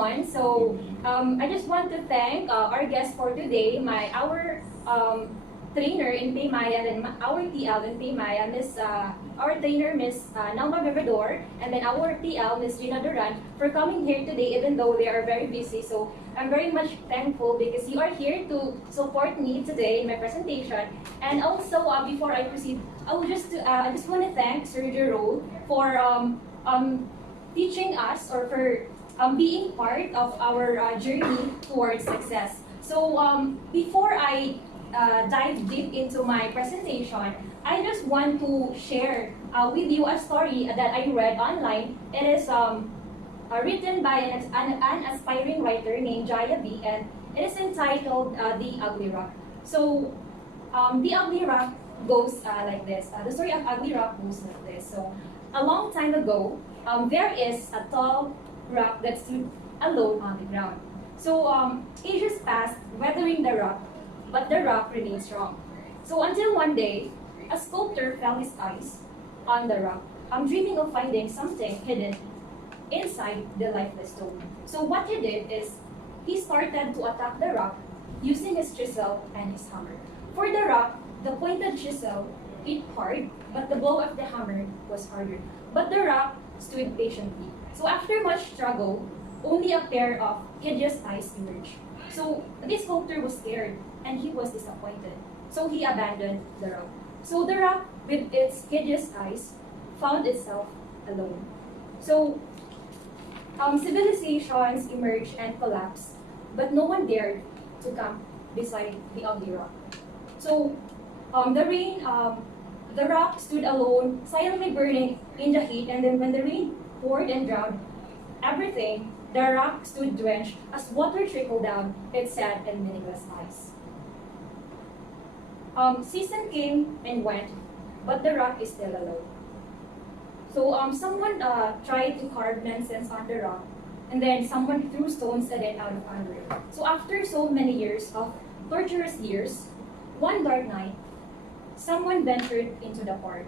everyone. So I just want to thank our guest for today, our trainer in Paymaya, and our TL in Paymaya, our trainer Miss Nalma Bebedor, and then our TL Miss Gina Duran for coming here today, even though they are very busy. So I'm very much thankful because you are here to support me today in my presentation. And also, before I proceed, I just want to thank Sir Jerome for teaching us, or for being part of our journey towards success. So before I dive deep into my presentation, I just want to share with you a story that I read online. It is written by an aspiring writer named Jaya B, and it is entitled The Ugly Rock. So The Ugly Rock goes like this. The story of Ugly Rock goes like this. So a long time ago, there is a tall rock that stood alone on the ground. So ages passed, weathering the rock, but the rock remained strong. So until one day, a sculptor felt his eyes on the rock, dreaming of finding something hidden inside the lifeless stone. So what he did is, he started to attack the rock using his chisel and his hammer. For the rock, the pointed chisel hit hard, but the blow of the hammer was harder. But the rock stood patiently. So after much struggle, only a pair of hideous eyes emerged. So this sculptor was scared, and he was disappointed. So he abandoned the rock. So the rock, with its hideous eyes, found itself alone. So civilizations emerged and collapsed, but no one dared to come beside the ugly rock. So the rock stood alone, silently burning in the heat, and then when the rain poured and drowned everything, the rock stood drenched as water trickled down its sad and meaningless eyes. Season came and went, but the rock is still alone. So someone tried to carve nonsense on the rock, and then someone threw stones at it out of anger. So after so many years of torturous years, one dark night, someone ventured into the park.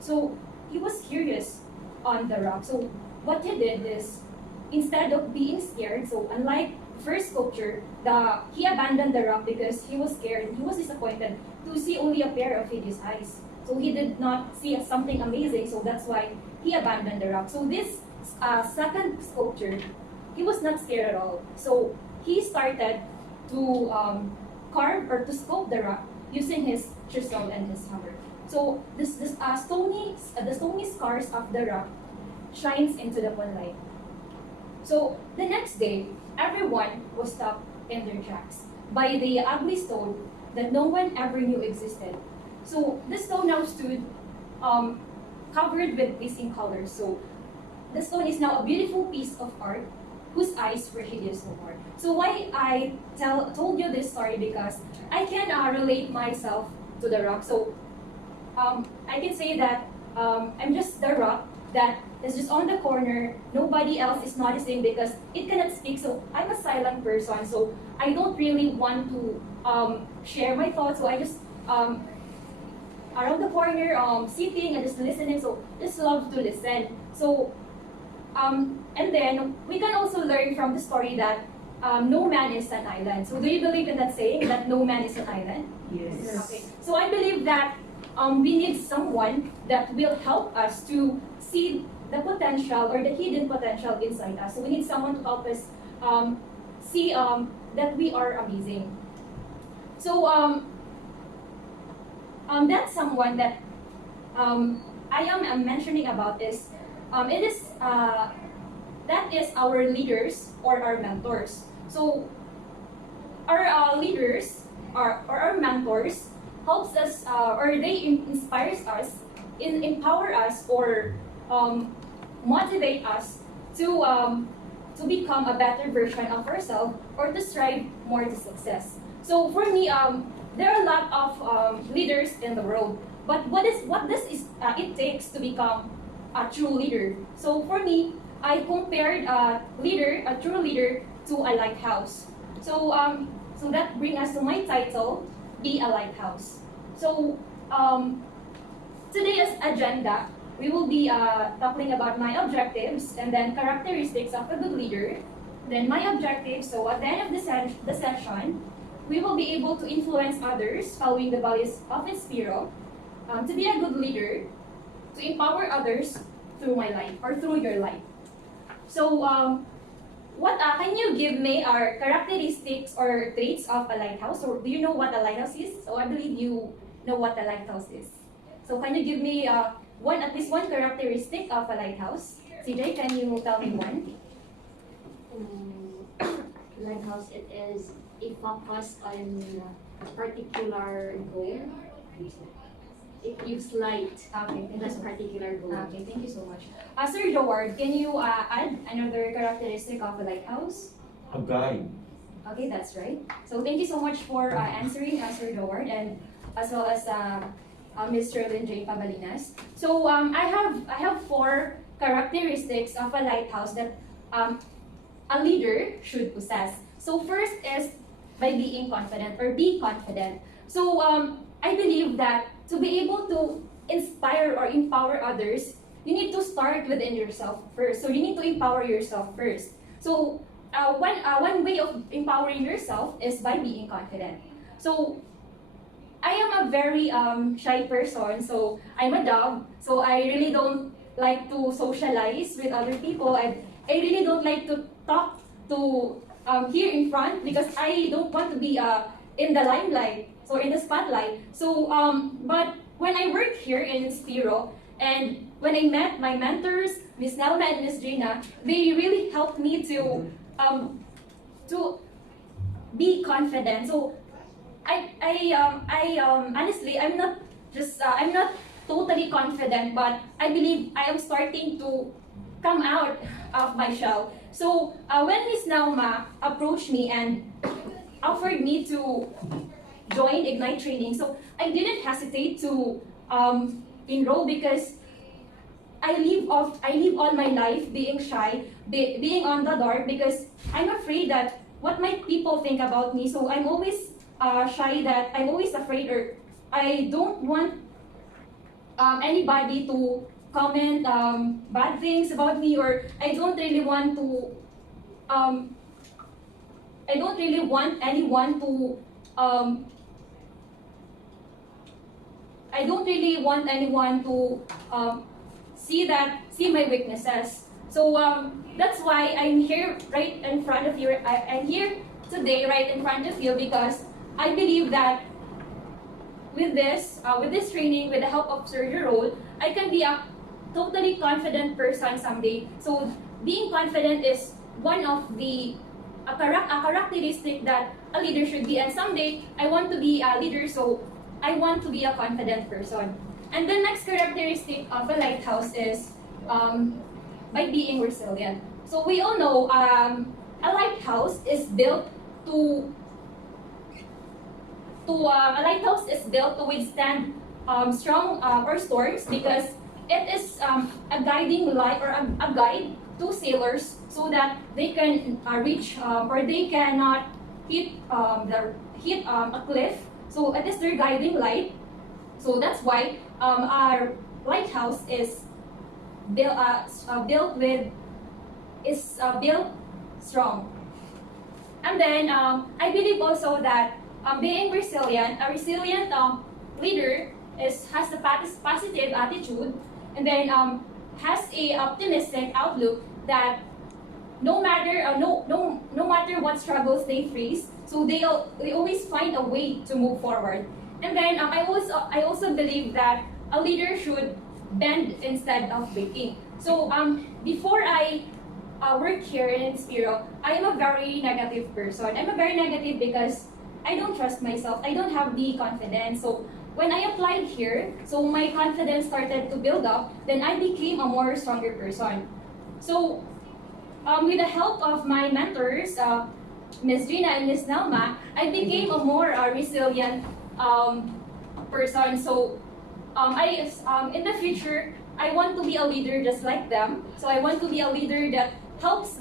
So he was curious on the rock. So what he did is, instead of being scared, so unlike first sculpture, he abandoned the rock because he was scared. He was disappointed to see only a pair of hideous eyes. So he did not see something amazing, so that's why he abandoned the rock. So this second sculpture, he was not scared at all. So he started to carve or to sculpt the rock using his chisel and his hammer. So the stony scars of the rock shines into the moonlight. So the next day, everyone was stopped in their tracks by the ugly stone that no one ever knew existed. So the stone now stood covered with pleasing colors. So the stone is now a beautiful piece of art whose eyes were hideous no more. So why I told you this story, because I can relate myself to the rock. So I can say that I'm just the rock that is just on the corner. Nobody else is noticing because it cannot speak. So I'm a silent person. So I don't really want to share my thoughts. So I just around the corner, sitting and just listening. So just love to listen. So and then we can also learn from the story that no man is an island. So do you believe in that saying that no man is an island? Yes. Okay. So I believe that we need someone that will help us to see the potential or the hidden potential inside us. So we need someone to help us see that we are amazing. So that's someone that I am mentioning about is that is our leaders or our mentors. So our leaders or our mentors helps us or they inspires us, empower us, or motivate us to become a better version of ourselves or to strive more to success. So for me, there are a lot of leaders in the world, but what does it takes to become a true leader? So for me, I compared a true leader, to a lighthouse. So so that brings us to my title, Be a Lighthouse. So today's agenda, we will be talking about my objectives and then characteristics of a good leader, Then my objective, so at the end of the session, we will be able to influence others following the values of Inspiro, to be a good leader, to empower others through my life or through your life. So, what can you give me are characteristics or traits of a lighthouse? Or do you know what a lighthouse is? So I believe you know what a lighthouse is. So can you give me at least one characteristic of a lighthouse? CJ, can you tell me one? Lighthouse, it is a focus on a particular goal. It gives light Okay, in that particular goal. Okay, thank you so much. Sir Howard, can you add another characteristic of a lighthouse? A guide. Okay, that's right. So thank you so much for answering, Sir Howard, and as well as Mr. Lynn J. Pabalinas. So I have four characteristics of a lighthouse that a leader should possess. So first is by being confident or be confident. So I believe that to be able to inspire or empower others, you need to start within yourself first. So you need to empower yourself first. So one way of empowering yourself is by being confident. So I am a very shy person. So I'm a dog. So I really don't like to socialize with other people. I really don't like to talk to here in front because I don't want to be in the limelight, so in the spotlight. So but when I work here in Inspiro and when I met my mentors, Miss Nelma and Miss Gina, they really helped me to be confident. So I honestly I'm not totally confident, but I believe I am starting to come out of my shell. So when Miss Nauma approached me and offered me to join Ignite training, so I didn't hesitate to enroll because I live all my life being shy, being on the dark because I'm afraid that what might people think about me. So I'm always shy, that I'm always afraid, or I don't want anybody to comment bad things about me, or I don't really want anyone to see my weaknesses. So that's why I'm here right in front of you. I'm here today right in front of you because I believe that with this training, with the help of Sir Jerome, I can be a totally confident person someday. So being confident is one of a characteristic that a leader should be. And someday I want to be a leader, so I want to be a confident person. And the next characteristic of a lighthouse is by being resilient. So we all know a lighthouse is built to withstand strong or storms because it is a guiding light or a guide to sailors so that they can reach or they cannot hit a cliff. So it is their guiding light. So that's why our lighthouse is built strong. And then I believe also that being resilient, a resilient leader has a positive attitude, and then has a optimistic outlook that no matter what struggles they face, so they always find a way to move forward. And then I also believe that a leader should bend instead of breaking. So before I work here in Inspiro, I am a very negative person. I'm a very negative because I don't trust myself. I don't have the confidence. So when I applied here, so my confidence started to build up. Then I became a more stronger person. So with the help of my mentors, Ms. Gina and Ms. Nelma, I became a more resilient person. So in the future, I want to be a leader just like them. So I want to be a leader that helps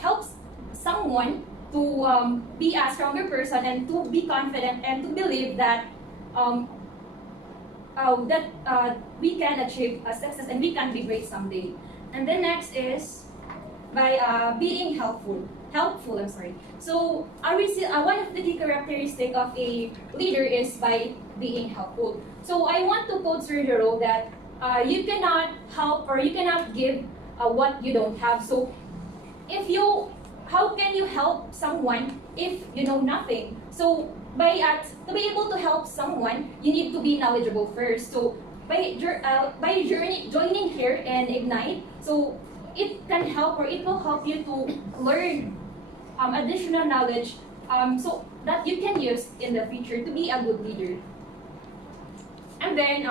helps someone to be a stronger person and to be confident and to believe that we can achieve a success and we can be great someday. And then next is by being helpful. Helpful, I'm sorry. So one of the key characteristic of a leader is by being helpful. So I want to quote Sir Jero that you cannot help or you cannot give what you don't have. So how can you help someone if you know nothing? So to be able to help someone, you need to be knowledgeable first. So joining here in Ignite, so it can help or it will help you to learn additional knowledge so that you can use in the future to be a good leader. And then,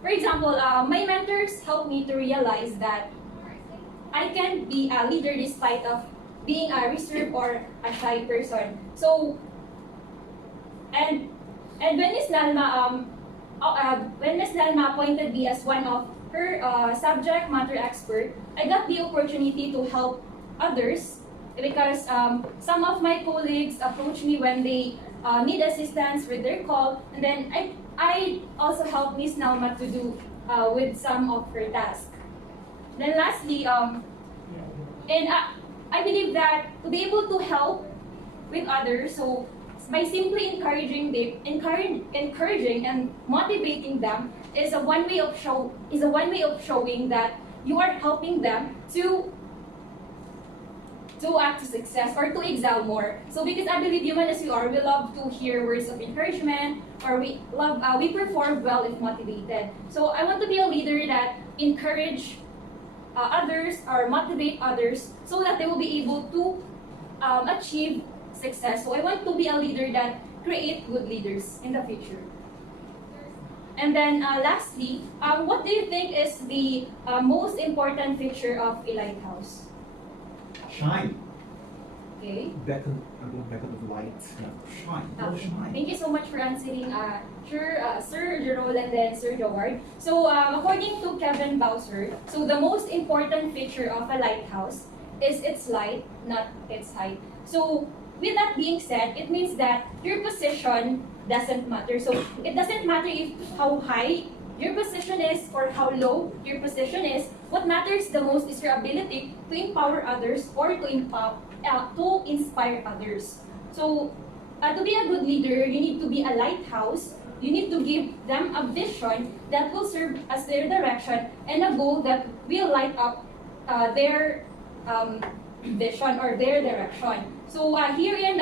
for example, my mentors helped me to realize that I can be a leader despite of being a reserved or a shy person. So, and when Miss Nalma appointed me as one of her subject matter expert, I got the opportunity to help others because some of my colleagues approach me when they need assistance with their call, and then I also help Miss Nalma to do with some of her tasks. Then lastly, I believe that to be able to help with others, so by simply encouraging and motivating them is a one way of showing that you are helping them to act to success or to excel more. So because I believe human as we are, we love to hear words of encouragement, or we perform well if motivated. So I want to be a leader that encourage others or motivate others so that they will be able to achieve success. So I want to be a leader that create good leaders in the future. And then lastly, what do you think is the most important feature of a lighthouse? Shine. Okay. Beacon of light. Shine. Shine. Thank you so much for answering, Sir Jerome and then Sir Joward. So according to Kevin Bowser, so the most important feature of a lighthouse is its light, not its height. So with that being said, it means that your position doesn't matter. So it doesn't matter if how high your position is or how low your position is. What matters the most is your ability to empower others or to inspire others. So to be a good leader, you need to be a lighthouse. You need to give them a vision that will serve as their direction and a goal that will light up their vision or their direction. So here in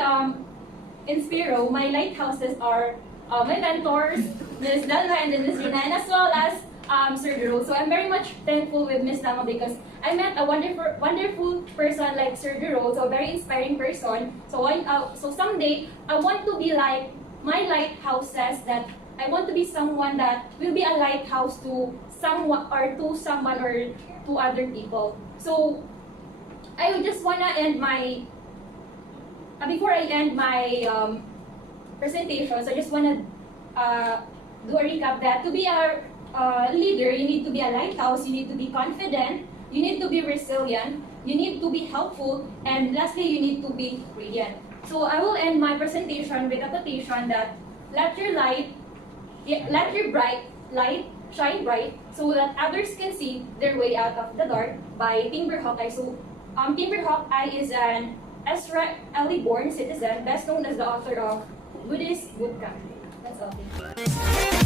Inspiro, my lighthouses are my mentors, Ms. Dalma and Ms. Renan, as well as Sir Jerome. So I'm very much thankful with Ms. Dalma because I met a wonderful person like Sir Jerome, so a very inspiring person. So someday I want to be like my lighthouse says that I want to be someone that will be a lighthouse to someone or to other people. So I would just wanna end my before I end my presentations, I just wanna do a recap that to be a leader, you need to be a lighthouse, you need to be confident, you need to be resilient, you need to be helpful, and lastly, you need to be radiant. So I will end my presentation with a quotation that let your bright light shine bright so that others can see their way out of the dark by Timber Hawkeye. So Timber Hawkeye is an Israeli-born citizen, best known as the author of Buddhist Bootcamp. That's all. Thank you.